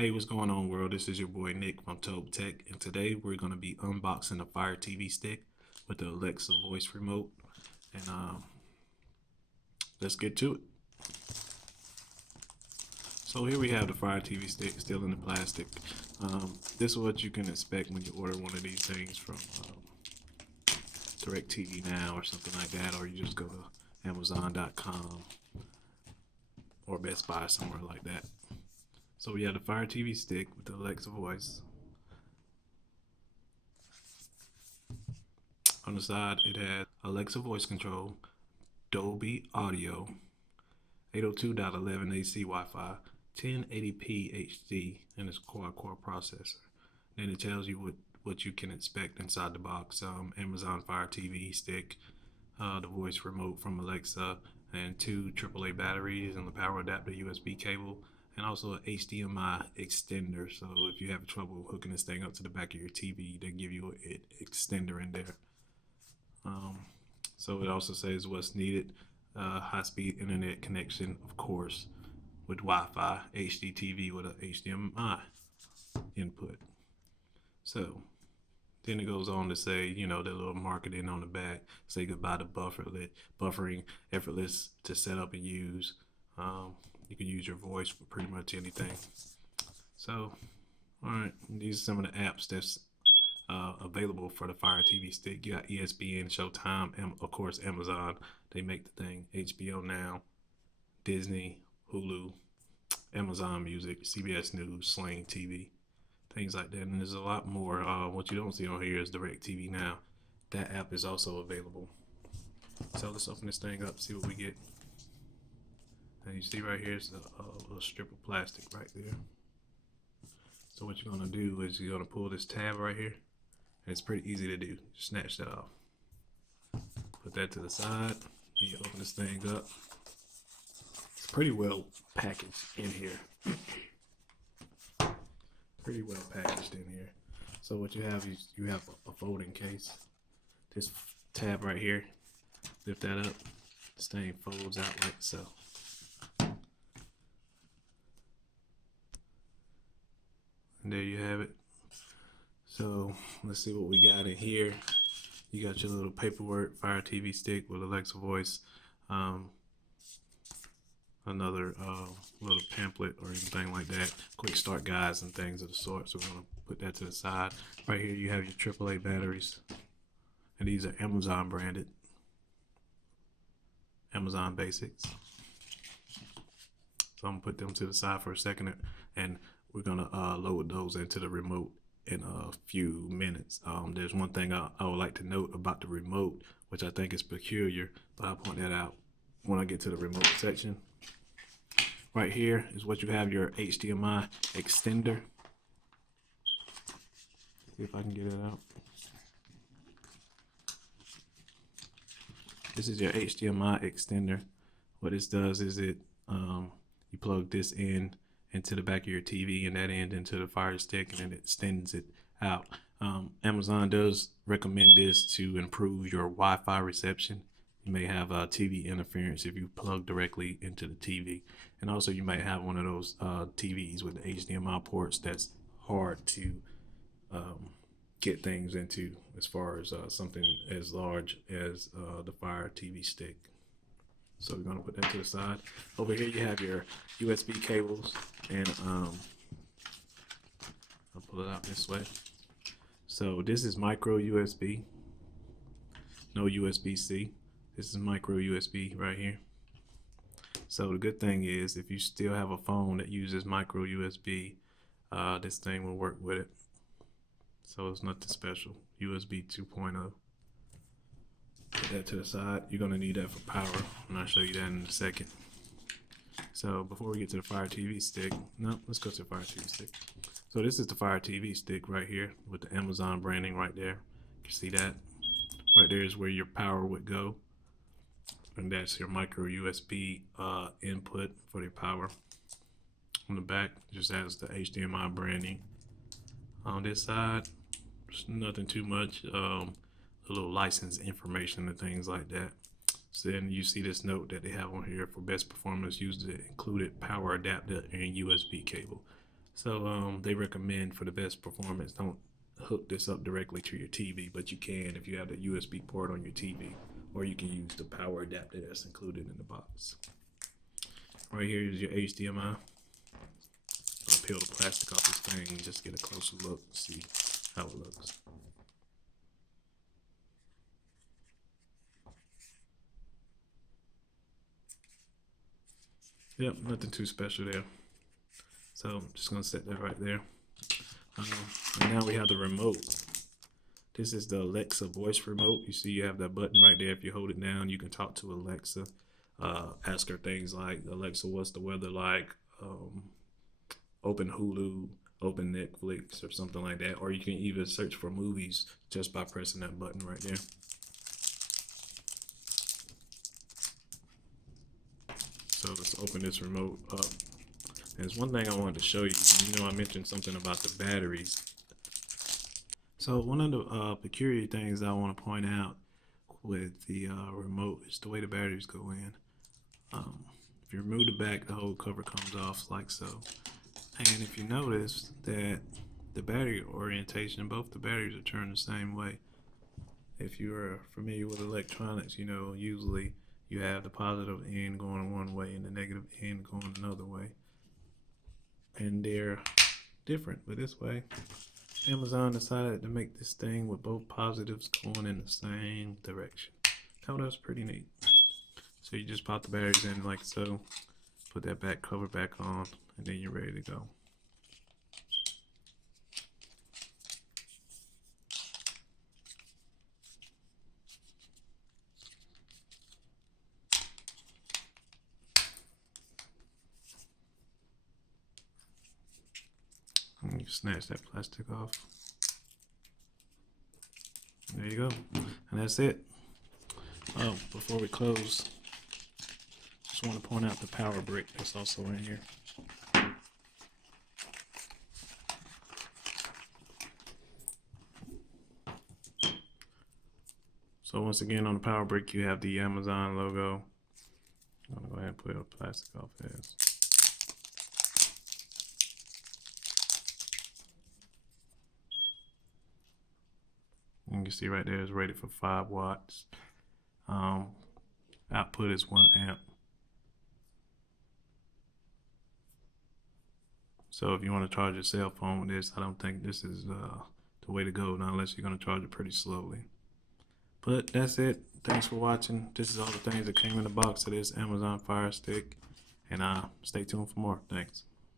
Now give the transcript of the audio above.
Hey, what's going on, world? This is your boy Nick from Untitled Tech, and today we're going to be unboxing the Fire TV Stick with the Alexa voice remote. And let's get to it. So here we have the Fire TV Stick still in the plastic. This is what you can expect when you order one of these things from Directv Now or something like that, or you just go to Amazon.com or Best Buy, somewhere like that. So we have the Fire TV Stick with the Alexa voice. On the side, it has Alexa voice control, Dolby Audio, 802.11 AC Wi-Fi, 1080p HD, and it's quad-core processor. Then it tells you what you can expect inside the box. Amazon Fire TV Stick, the voice remote from Alexa, and 2 AAA batteries and the power adapter USB cable, and also an HDMI extender. So if you have trouble hooking this thing up to the back of your TV, they give you an extender in there. So it also says what's needed: high-speed internet connection, of course, with Wi-Fi, HD TV with a HDMI input. So then it goes on to say, you know, the little marketing on the back, say goodbye to buffering, effortless to set up and use. You can use your voice for pretty much anything. So, all right, these are some of the apps that's available for the Fire TV Stick. You got ESPN, Showtime, and of course Amazon. They make the thing. HBO Now, Disney, Hulu, Amazon Music, CBS News, Sling TV, things like that. And there's a lot more. What you don't see on here is Directv Now. That app is also available. So let's open this thing up, see what we get. And you see right here is a little strip of plastic right there. So what you're gonna do is you're gonna pull this tab right here. And it's pretty easy to do. Just snatch that off. Put that to the side. And you open this thing up. It's pretty well packaged in here. Pretty well packaged in here. So what you have is you have a folding case. This tab right here. Lift that up. This thing folds out like so. And there you have it. So let's see what we got in here. You got your little paperwork, Fire TV Stick with Alexa voice, another little pamphlet or anything like that, quick start guides and things of the sort. So we're gonna put that to the side. Right here you have your AAA batteries, and these are Amazon branded, Amazon Basics. So I'm gonna put them to the side for a second, and we're gonna load those into the remote in a few minutes. There's one thing I would like to note about the remote, which I think is peculiar, but I'll point that out when I get to the remote section. Right here is what you have your HDMI extender. See if I can get it out. This is your HDMI extender. What this does is it you plug this in into the back of your TV and that end into the Fire Stick, and then it extends it out. Amazon does recommend this to improve your Wi-Fi reception. You may have TV interference if you plug directly into the TV, and also you might have one of those TVs with the HDMI ports that's hard to get things into, as far as something as large as the Fire TV Stick. So we're gonna put that to the side. Over here you have your USB cables, and I'll pull it out this way. So this is micro USB, no USB-C. This is micro USB right here. So the good thing is, if you still have a phone that uses micro USB, this thing will work with it. So it's nothing special. USB 2.0. Put that to the side. You're gonna need that for power, and I'll show you that in a second. So before we get to the Fire TV Stick, let's go to the Fire TV Stick. So this is the Fire TV Stick right here with the Amazon branding right there. You see that? Right there is where your power would go, and that's your micro USB input for the power. On the back, just has the HDMI branding. On this side, there's nothing too much. A little license information and things like that. So then you see this note that they have on here: for best performance, use the included power adapter and USB cable. So they recommend for the best performance, don't hook this up directly to your TV, but you can if you have the USB port on your TV, or you can use the power adapter that's included in the box. Right here is your HDMI. I'll peel the plastic off this thing and just get a closer look and see how it looks. Yep, nothing too special there. So I'm just gonna set that right there. And now we have the remote. This is the Alexa voice remote. You see you have that button right there. If you hold it down, you can talk to Alexa. Ask her things like, Alexa, what's the weather like? Open Hulu, open Netflix, or something like that. Or you can even search for movies just by pressing that button right there. So let's open this remote up. There's one thing I wanted to show you. You know, I mentioned something about the batteries. So one of the peculiar things I want to point out with the remote is the way the batteries go in. If you remove the back, the whole cover comes off like so. And if you notice that the battery orientation, both the batteries are turned the same way. If you're familiar with electronics, you know, usually you have the positive end going one way and the negative end going another way. And they're different, but this way, Amazon decided to make this thing with both positives going in the same direction. Thought that was pretty neat. So you just pop the batteries in like so, put that back cover back on, and then you're ready to go. And you snatch that plastic off. There you go. And that's it. Oh, before we close, just want to point out the power brick that's also in here. So once again, on the power brick, you have the Amazon logo. I'm gonna go ahead and put the plastic off this. You can see right there is rated for 5 watts. Output is 1 amp. So if you want to charge your cell phone with this, I don't think this is the way to go, not unless you're going to charge it pretty slowly. But that's it. Thanks for watching. This is all the things that came in the box of this Amazon Fire Stick. And stay tuned for more. Thanks.